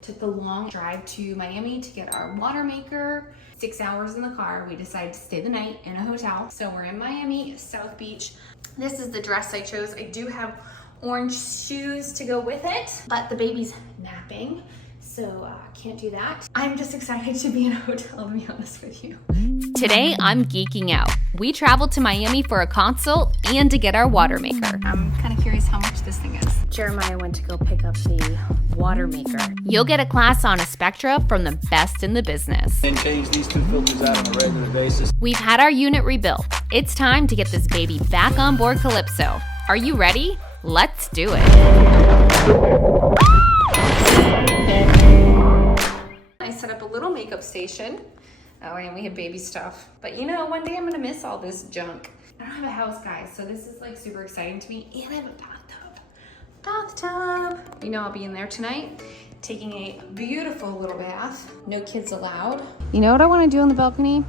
Took the long drive to Miami to get our water maker. 6 hours in the car. We decided to stay the night in a hotel. So we're in Miami, South Beach. This is the dress I chose. I do have orange shoes to go with it, but the baby's napping, so can't do that. I'm just excited to be in a hotel, to be honest with you. Today, I'm geeking out. We traveled to Miami for a consult and to get our water maker. I'm kind of curious how much this thing is. Jeremiah went to go pick up the water maker. You'll get a class on a Spectra from the best in the business. And change these two filters out on a regular basis. We've had our unit rebuilt. It's time to get this baby back on board Calypso. Are you ready? Let's do it. I set up a little makeup station. Oh, and we have baby stuff. But you know, one day I'm gonna miss all this junk. I don't have a house, guys, so this is like super exciting to me. And I have a bathtub. You know, I'll be in there tonight taking a beautiful little bath. No kids allowed. You know what I wanna do on the balcony?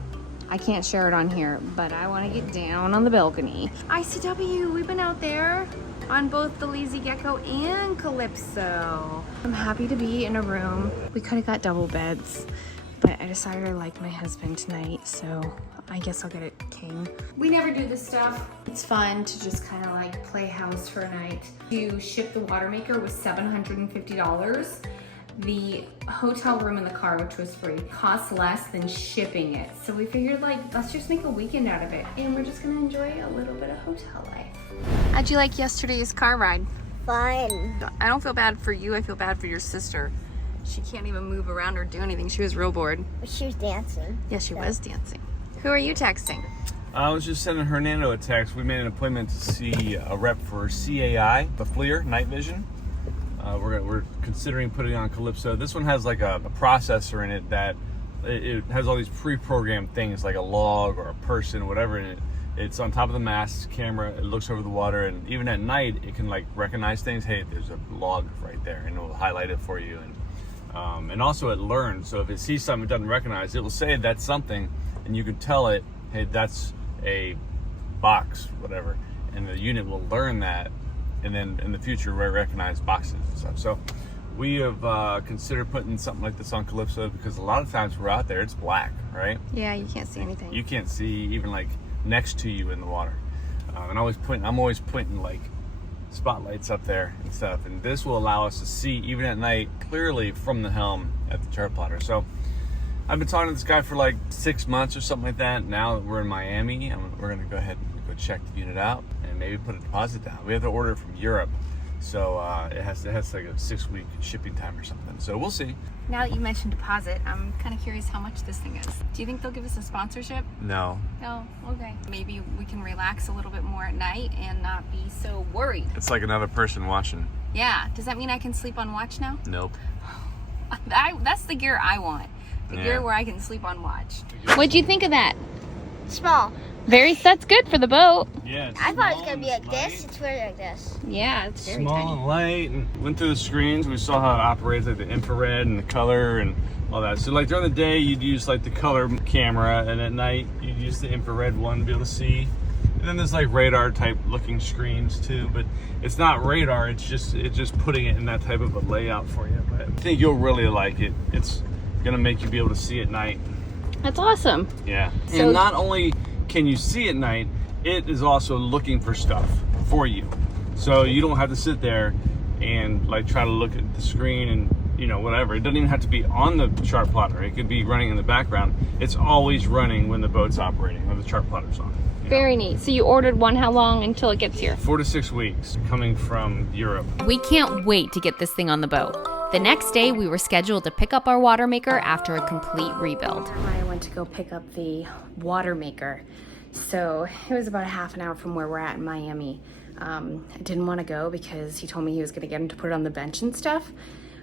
I can't share it on here, but I wanna get down on the balcony. ICW, we've been out there on both the Lazy Gecko and Calypso. I'm happy to be in a room. We could have got double beds, but I decided I like my husband tonight, so I guess I'll get it king. We never do this stuff. It's fun to just kind of like play house for a night. To ship the water maker was $750. The hotel room in the car, which was free, cost less than shipping it. So we figured, like, let's just make a weekend out of it. And we're just gonna enjoy a little bit of hotel life. How'd you like yesterday's car ride? Fun. I don't feel bad for you, I feel bad for your sister. She can't even move around or do anything. She was real bored. But she was dancing. Yeah, she was dancing. Who are you texting? I was just sending Hernando a text. We made an appointment to see a rep for CAI, the FLIR, night vision. We're considering putting on Calypso. This one has like a processor in it that it has all these pre-programmed things like a log or a person, whatever in it. It's on top of the mast camera. It looks over the water, and even at night, it can like recognize things. Hey, there's a log right there, and it will highlight it for you. And also it learns. So if it sees something it doesn't recognize, it will say that's something, and you can tell it, hey, that's a box, whatever, and the unit will learn that, and then in the future recognize boxes and stuff. So we have considered putting something like this on Calypso because a lot of times we're out there, it's black, right? Yeah, you can't see anything. You can't see even like next to you in the water. And I'm always pointing like spotlights up there and stuff. And this will allow us to see even at night clearly from the helm at the chart plotter. So I've been talking to this guy for like 6 months or something like that. Now that we're in Miami, we're gonna go ahead and go check the unit out and maybe put a deposit down. We have to order it from Europe. So it has like a 6-week shipping time or something. So we'll see. Now that you mentioned deposit, I'm kind of curious how much this thing is. Do you think they'll give us a sponsorship? No. No? Okay. Maybe we can relax a little bit more at night and not be so worried. It's like another person watching. Yeah. Does that mean I can sleep on watch now? Nope. That's the gear I want. The gear where I can sleep on watch. What'd you think of that? Small. That's good for the boat. Yeah. I thought it was going to be like this. It's really like this. Yeah, it's very Small tiny. and light, and went through the screens. We saw how it operates, like the infrared and the color and all that. So like during the day, you'd use like the color camera, and at night you'd use the infrared one to be able to see. And then there's like radar type looking screens too, but it's not radar. It's just putting it in that type of a layout for you. But I think you'll really like it. It's gonna make you be able to see at night. That's awesome. Yeah. So- And not only can you see at night, it is also looking for stuff for you. So you don't have to sit there and like try to look at the screen and whatever. It doesn't even have to be on the chart plotter. It could be running in the background. It's always running when the boat's operating or the chart plotter's on. Very neat. So you ordered one. How long until it gets here? 4 to 6 weeks coming from Europe. We can't wait to get this thing on the boat. The next day, we were scheduled to pick up our water maker after a complete rebuild. I went to go pick up the water maker. So it was about a half an hour from where we're at in Miami. I didn't want to go because he told me he was going to get him to put it on the bench and stuff,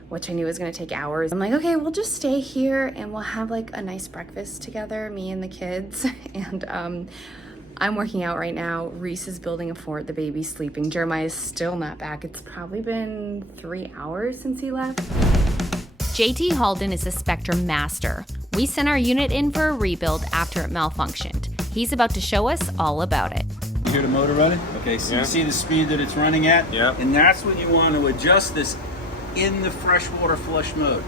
which I knew was going to take hours. I'm like, okay, we'll just stay here and we'll have like a nice breakfast together, me and the kids. And I'm working out right now. Reese is building a fort. The baby's sleeping. Jeremiah's still not back. It's probably been 3 hours since he left. JT Halden is a Spectrum master. We sent our unit in for a rebuild after it malfunctioned. He's about to show us all about it. You hear the motor running? Okay, so Yeah. you see the speed that it's running at? Yeah. And that's when you want to adjust this in the freshwater flush mode.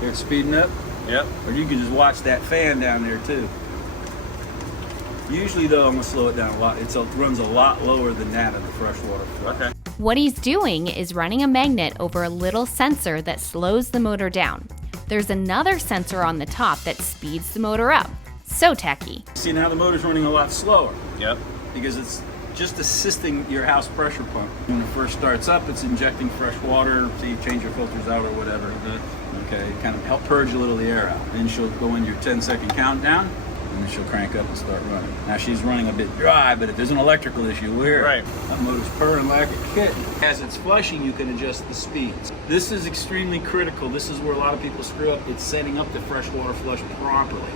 Here it's speeding up. Yep. Or you can just watch that fan down there too. Usually though, I'm gonna slow it down a lot. It runs a lot lower than that in the freshwater flush. Okay. What he's doing is running a magnet over a little sensor that slows the motor down. There's another sensor on the top that speeds the motor up. So tacky. See, now the motor's running a lot slower. Yep. Because it's just assisting your house pressure pump. When it first starts up, it's injecting fresh water, so you change your filters out or whatever. Okay, kind of help purge a little of the air out. Then she'll go in your 10-second countdown, and then she'll crank up and start running. Now she's running a bit dry, but if there's an electrical issue, we'll hear it. Right. That motor's purring like a kitten. As it's flushing, you can adjust the speeds. This is extremely critical. This is where a lot of people screw up. It's setting up the freshwater flush properly.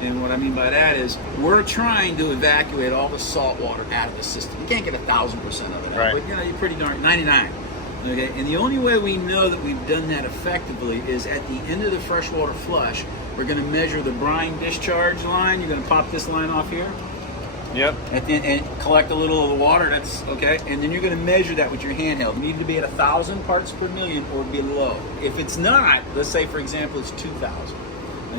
And what I mean by that is we're trying to evacuate all the salt water out of the system. You can't get 1,000% of it out, but you're pretty darn 99. Okay, and the only way we know that we've done that effectively is at the end of the freshwater flush, we're going to measure the brine discharge line. You're going to pop this line off here. Yep. And collect a little of the water. That's okay. And then you're going to measure that with your handheld. You need to be at 1,000 parts per million or below. If it's not, let's say for example it's 2,000.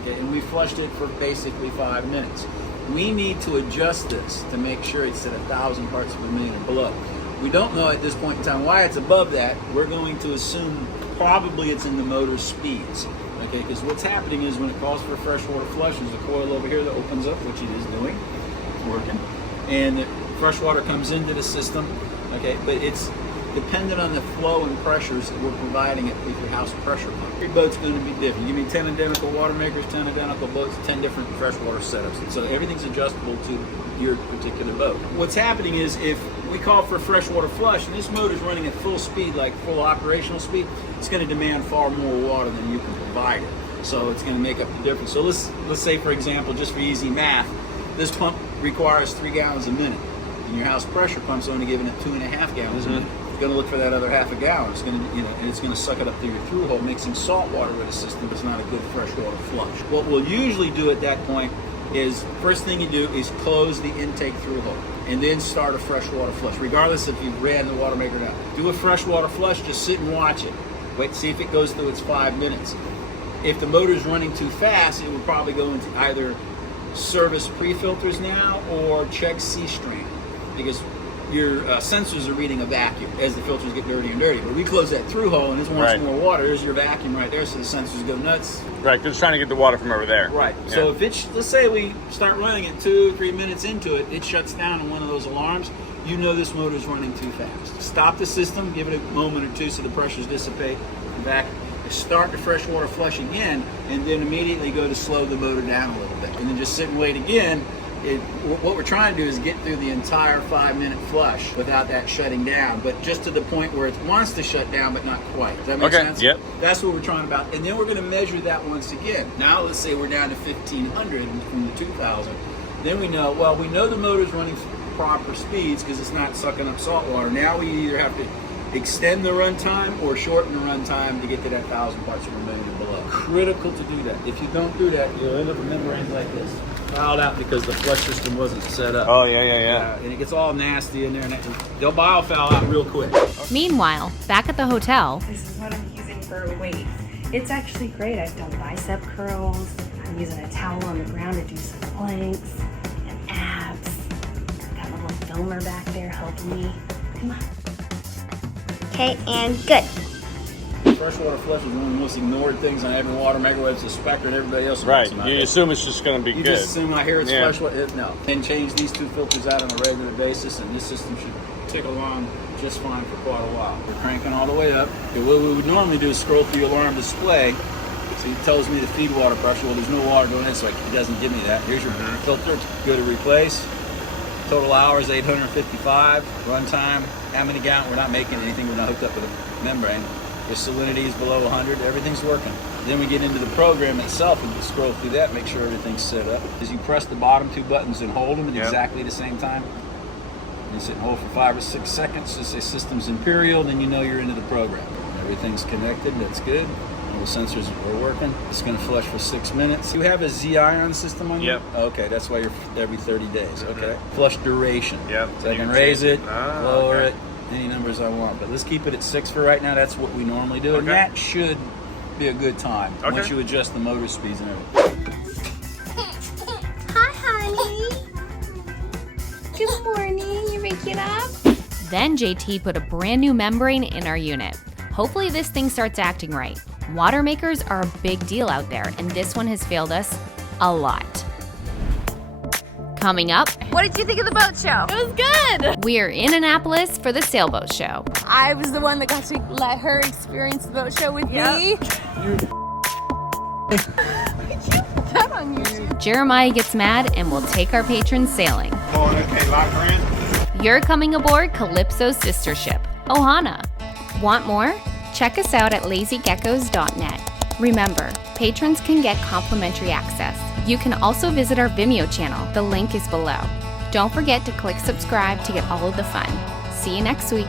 Okay, and we flushed it for basically 5 minutes. We need to adjust this to make sure it's at 1,000 parts per million or below. We don't know at this point in time why it's above that. We're going to assume probably it's in the motor speeds. Okay, because what's happening is when it calls for a freshwater flush, there's a coil over here that opens up, which it is doing. It's working. And the fresh water comes into the system. Okay, but it's dependent on the flow and pressures that we're providing it with your house pressure pump. Every boat's going to be different. You give me 10 identical water makers, 10 identical boats, 10 different freshwater setups. So everything's adjustable to your particular boat. What's happening is if we call for a freshwater flush and this motor's running at full speed, like full operational speed, it's going to demand far more water than you can provide it. So it's going to make up the difference. So let's say, for example, just for easy math, this pump requires 3 gallons a minute, and your house pressure pump's only giving it 2.5 gallons a minute. Going to look for that other half a gallon. It's going to, and it's going to suck it up through your through hole, mixing salt water with a system that's not a good freshwater flush. What we'll usually do at that point is, first thing you do is close the intake through hole and then start a freshwater flush, regardless if you've ran the water maker down. Do a freshwater flush, just sit and watch it. Wait, see if it goes through its 5 minutes. If the motor's running too fast, it will probably go into either service pre-filters now or check C-string, because your sensors are reading a vacuum as the filters get dirty and dirty. But we close that through hole and it wants more water. There's your vacuum right there, so the sensors go nuts. Right, because it's trying to get the water from over there. Right. Yeah. So if it's, let's say we start running it 2-3 minutes into it, it shuts down on one of those alarms, you know this motor's running too fast. Stop the system, give it a moment or two so the pressures dissipate, back, start the freshwater flush again, and then immediately go to slow the motor down a little bit. And then just sit and wait again. What we're trying to do is get through the entire 5-minute flush without that shutting down, but just to the point where it wants to shut down, but not quite. Does that make sense? Yep. That's what we're trying about. And then we're going to measure that once again. Now let's say we're down to 1,500 from the 2,000. Then we know the motor's running proper speeds because it's not sucking up salt water. Now we either have to extend the runtime or shorten the runtime to get to that 1,000 parts per million and below. Critical to do that. If you don't do that, you'll end up with membranes like this, fouled out because the flush system wasn't set up. Oh, yeah. And it gets all nasty in there, and they'll biofoul out real quick. Meanwhile, back at the hotel, This is what I'm using for a weight. It's actually great. I've done bicep curls. I'm using a towel on the ground to do some planks and abs. Got a little filmer back there helping me. Come on. Okay, and good. Freshwater flush is one of the most ignored things on every water maker, whether it's a Spec and everybody else. Right. You assume it's just going to be You good. just assume I hear it's Yeah. freshwater. No. And change these 2 filters out on a regular basis, and this system should tick along just fine for quite a while. We're cranking all the way up. Okay, what we would normally do is scroll through your alarm display. So it tells me the feed water pressure. Well, there's no water going in, so it doesn't give me that. Here's your filter. Go to replace. Total hours 855. Runtime. How many gallons? We're not making anything. We're not hooked up with a membrane. Your salinity is below 100. Everything's working. Then we get into the program itself and scroll through that, make sure everything's set up. As you press the bottom 2 buttons and hold them at exactly the same time. You sit and hold for 5 or 6 seconds. Just say system's imperial, then you know you're into the program. Everything's connected. That's good. All the sensors are working. It's going to flush for 6 minutes. You have a Z-ion system on you? Yep. Okay, that's why you're every 30 days. Okay. Flush duration. Yep. So I can raise it, lower it, any numbers I want, but let's keep it at 6 for right now. That's what we normally do, and Okay. that should be a good time Okay. once you adjust the motor speeds and everything. Hi, honey. Good morning. You make it up? Then JT put a brand new membrane in our unit. Hopefully this thing starts acting right. Water makers are a big deal out there, and this one has failed us a lot. Coming up, What did you think of the boat show? It was good. we're in Annapolis for the sailboat show. I was the one that got to let her experience the boat show with me. That on YouTube. Jeremiah gets mad and will take our patrons sailing. Okay, lock her in. You're coming aboard Calypso's sister ship, Ohana. Want more? Check us out at lazygeckos.net. Remember, patrons can get complimentary access. You can also visit our Vimeo channel. The link is below. Don't forget to click subscribe to get all of the fun. See you next week.